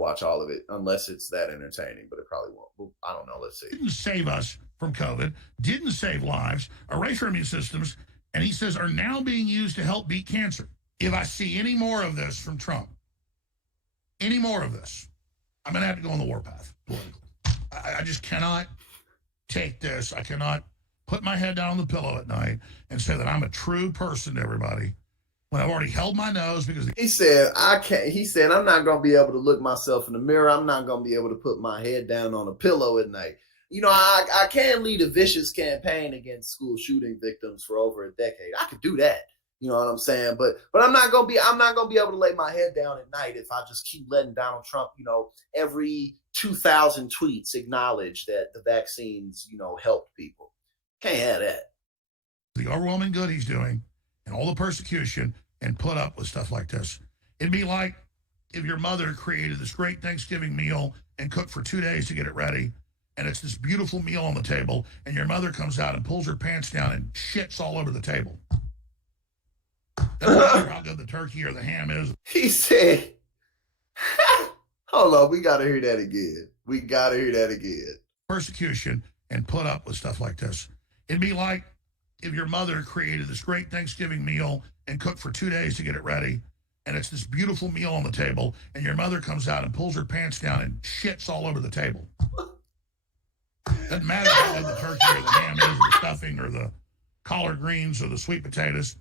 watch all of it unless it's that entertaining, but it probably won't. Well, I don't know. Let's see. Didn't save us from COVID, didn't save lives, erase our immune systems, and he says are now being used to help beat cancer. If I see any more of this from Trump, any more of this, I'm going to have to go on the warpath politically. I just cannot take this. I cannot put my head down on the pillow at night and say that I'm a true person to everybody when I've already held my nose because he said, I can't. He said, I'm not going to be able to look myself in the mirror. I'm not going to be able to put my head down on a pillow at night. You know, I can lead a vicious campaign against school shooting victims for over a decade. I could do that. You know what I'm saying? But I'm not going to be able to lay my head down at night if I just keep letting Donald Trump, you know, every 2,000 tweets acknowledge that the vaccines, you know, helped people. Can't have that. The overwhelming good he's doing and all the persecution and put up with stuff like this. It'd be like if your mother created this great Thanksgiving meal and cooked for 2 days to get it ready, and it's this beautiful meal on the table, and your mother comes out and pulls her pants down and shits all over the table. Doesn't matter how good the turkey or the ham is. He said, hold on, we got to hear that again. Persecution and put up with stuff like this. It'd be like if your mother created this great Thanksgiving meal and cooked for 2 days to get it ready, and it's this beautiful meal on the table, and your mother comes out and pulls her pants down and shits all over the table. Doesn't matter how good the turkey or the ham is, or the stuffing, or the collard greens, or the sweet potatoes.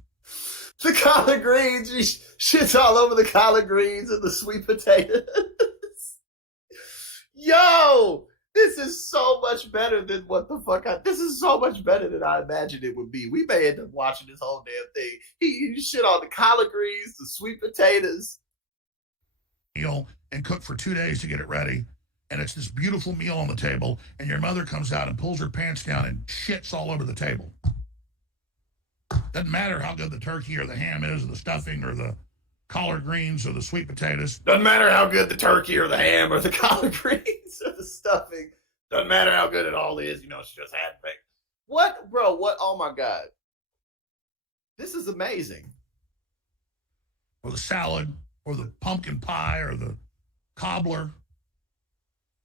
The collard greens, shit's all over the collard greens and the sweet potatoes. Yo, this is so much better than this is so much better than I imagined it would be. We may end up watching this whole damn thing. He shit on the collard greens, the sweet potatoes. Meal and cook for 2 days to get it ready. And it's this beautiful meal on the table, and your mother comes out and pulls her pants down and shits all over the table. Doesn't matter how good the turkey or the ham is, or the stuffing, or the collard greens, or the sweet potatoes. Doesn't matter how good the turkey or the ham or the collard greens or the stuffing. Doesn't matter how good it all is. You know, she just had it. What, bro? What? Oh, my God. This is amazing. Or the salad, or the pumpkin pie, or the cobbler.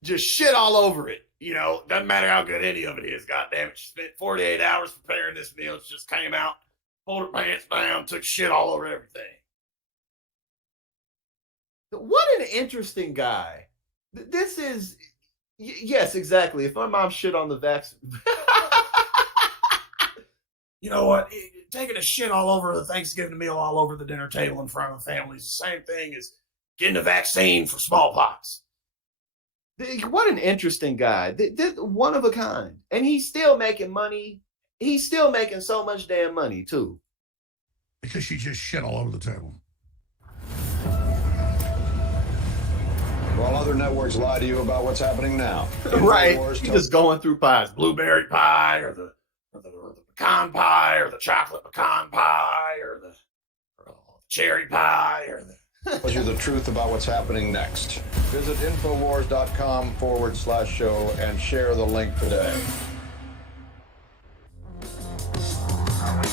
Just shit all over it. You know, doesn't matter how good any of it is. God damn it. She spent 48 hours preparing this meal. She just came out, pulled her pants down, took shit all over everything. What an interesting guy. This is, yes, exactly. If my mom shit on the vaccine. You know what? Taking a shit all over the Thanksgiving meal, all over the dinner table in front of the family is the same thing as getting a vaccine for smallpox. What an interesting guy. One of a kind. And he's still making money. He's still making so much damn money, too. Because she just shit all over the table. While other networks lie to you about what's happening now. Right. He's just going through pies. Blueberry pie, or the pecan pie, or the chocolate pecan pie, or the cherry pie, or the... Tells you the truth about what's happening next. Visit Infowars.com/show and share the link today.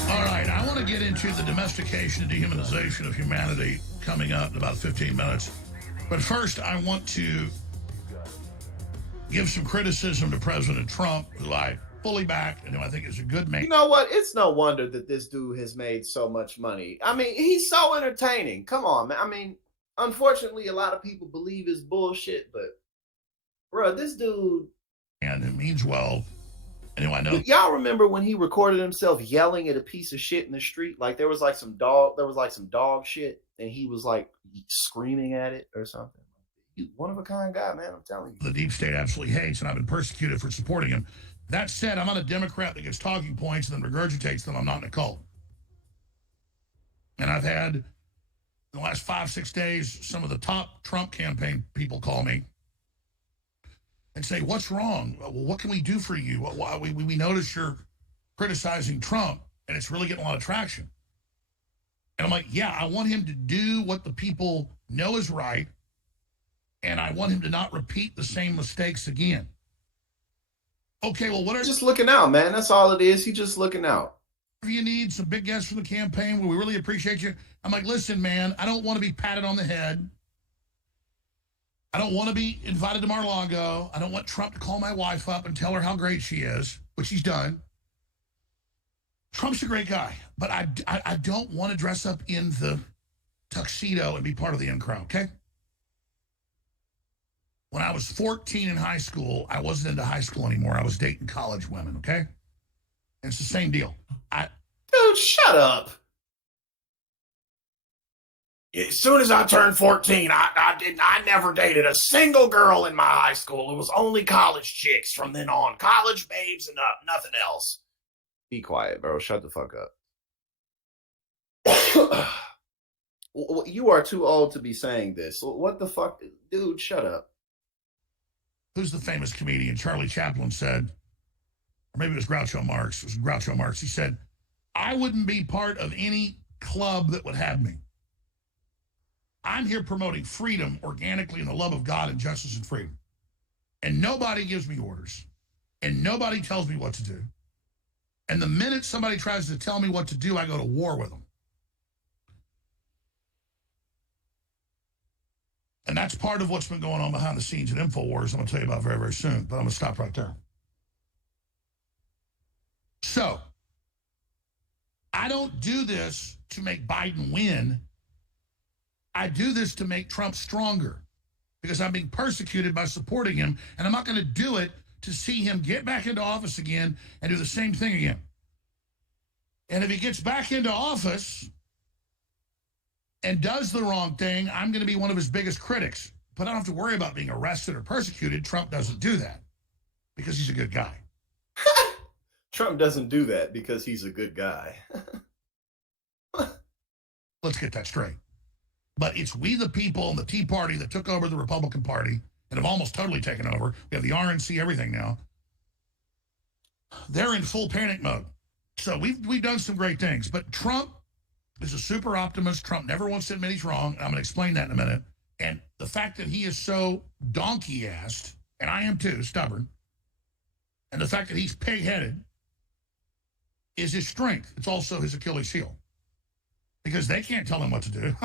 All right, I want to get into the domestication and dehumanization of humanity coming up in about 15 minutes. But first, I want to give some criticism to President Trump, who I fully back and who I think is a good man. You know what? It's no wonder that this dude has made so much money. I mean, he's so entertaining. Come on, man. I mean, unfortunately, a lot of people believe his bullshit, but, bro, this dude... And it means well. And who I know... Y'all remember when he recorded himself yelling at a piece of shit in the street? Like, there was some dog shit, and he was, like, screaming at it or something. He's one of a kind guy, man, I'm telling you. The deep state absolutely hates, and I've been persecuted for supporting him. That said, I'm not a Democrat that gets talking points and then regurgitates them. I'm not in a cult. And I've had, in the last 5-6 days, some of the top Trump campaign people call me and say, what's wrong? Well, what can we do for you? We notice you're criticizing Trump, and it's really getting a lot of traction. And I'm like, yeah, I want him to do what the people know is right, and I want him to not repeat the same mistakes again. Okay, well, what are... Just looking out, man. That's all it is. He's just looking out. If you need some big guests for the campaign, we really appreciate you. I'm like, listen, man, I don't want to be patted on the head. I don't want to be invited to Mar-a-Lago. I don't want Trump to call my wife up and tell her how great she is, which he's done. Trump's a great guy, but I don't want to dress up in the tuxedo and be part of the in crowd, okay? When I was 14 in high school, I wasn't into high school anymore. I was dating college women, okay? And it's the same deal. Dude, shut up. As soon as I turned 14, I never dated a single girl in my high school. It was only college chicks from then on. College babes and nothing else. Be quiet, bro. Shut the fuck up. You are too old to be saying this. What the fuck? Dude, shut up. Who's the famous comedian? Charlie Chaplin said, or maybe it was Groucho Marx. It was Groucho Marx. He said, I wouldn't be part of any club that would have me. I'm here promoting freedom organically in the love of God and justice and freedom. And nobody gives me orders. And nobody tells me what to do. And the minute somebody tries to tell me what to do, I go to war with them. And that's part of what's been going on behind the scenes at InfoWars. I'm going to tell you about very, very soon. But I'm going to stop right there. So, I don't do this to make Biden win. I do this to make Trump stronger because I'm being persecuted by supporting him, and I'm not going to do it to see him get back into office again and do the same thing again. And if he gets back into office and does the wrong thing, I'm going to be one of his biggest critics. But I don't have to worry about being arrested or persecuted. Trump doesn't do that because he's a good guy. Trump doesn't do that because he's a good guy. Let's get that straight. But it's we the people and the Tea Party that took over the Republican Party and have almost totally taken over. We have the RNC, everything now. They're in full panic mode. So we've done some great things. But Trump is a super optimist. Trump never wants to admit he's wrong. I'm going to explain that in a minute. And the fact that he is so donkey-assed, and I am too, stubborn, and the fact that he's pig-headed is his strength. It's also his Achilles heel. Because they can't tell him what to do.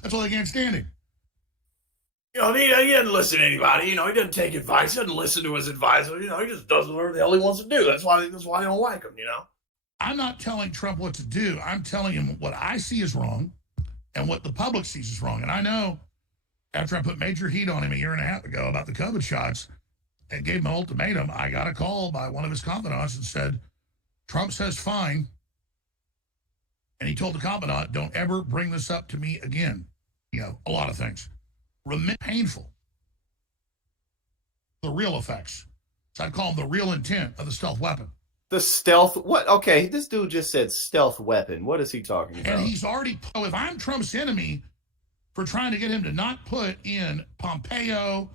That's why they can't stand him. You know, he doesn't listen to anybody. You know, he doesn't take advice. He doesn't listen to his advisor. You know, he just does whatever the hell he wants to do. That's why they don't like him, you know? I'm not telling Trump what to do. I'm telling him what I see is wrong and what the public sees is wrong. And I know after I put major heat on him a year and a half ago about the COVID shots and gave him an ultimatum, I got a call by one of his confidants and said, Trump says fine. And he told the confidant, don't ever bring this up to me again. You know, a lot of things. Painful. The real effects. So I'd call them the real intent of the stealth weapon. The stealth, what? Okay, this dude just said stealth weapon. What is he talking about? And he's already, so if I'm Trump's enemy for trying to get him to not put in Pompeo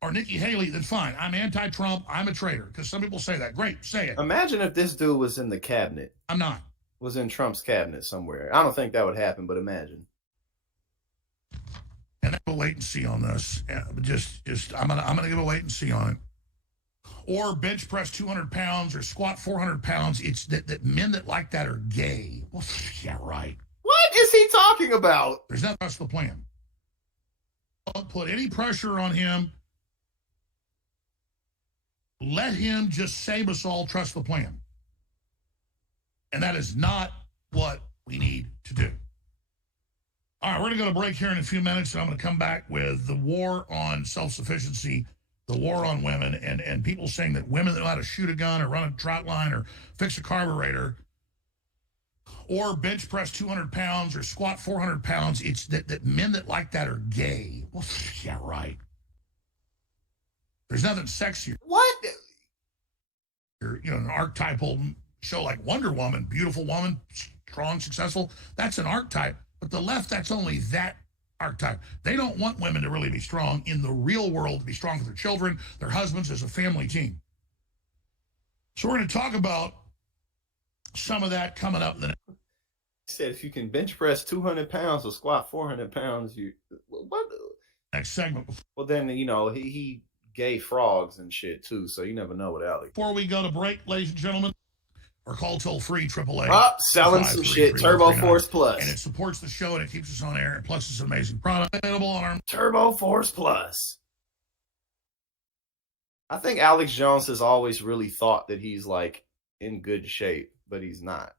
or Nikki Haley, then fine. I'm anti-Trump. I'm a traitor. Because some people say that. Great, say it. Imagine if this dude was in the cabinet. I'm not. Was in Trump's cabinet somewhere. I don't think that would happen, but imagine. And we'll wait and see on this. I'm gonna give a wait and see on it. Or bench press 200 pounds or squat 400 pounds. It's that men that like that are gay. Well, yeah, right. What is he talking about? There's nothing else to the plan. Don't put any pressure on him. Let him just save us all. Trust the plan. And that is not what we need to do. All right, we're going to go to break here in a few minutes, and I'm going to come back with the war on self-sufficiency, the war on women, and people saying that women that know how to shoot a gun or run a trot line or fix a carburetor or bench press 200 pounds or squat 400 pounds, it's that men that like that are gay. Well, yeah, right. There's nothing sexier. What? You know, an archetypal show like Wonder Woman, beautiful woman, strong, successful, that's an archetype. But the left, that's only that archetype. They don't want women to really be strong in the real world, to be strong for their children, their husbands, as a family team. So we're going to talk about some of that coming up. He said if you can bench press 200 pounds or squat 400 pounds, you... What? Next segment. Well, then, you know, he gay frogs and shit, too, so you never know with Alec. Before we go to break, ladies and gentlemen, or call toll free AAA. Up, selling some shit. Turbo Force Plus. And it supports the show and it keeps us on air. And plus, it's an amazing product. Available arm. Turbo Force Plus. I think Alex Jones has always really thought that he's like in good shape, but he's not.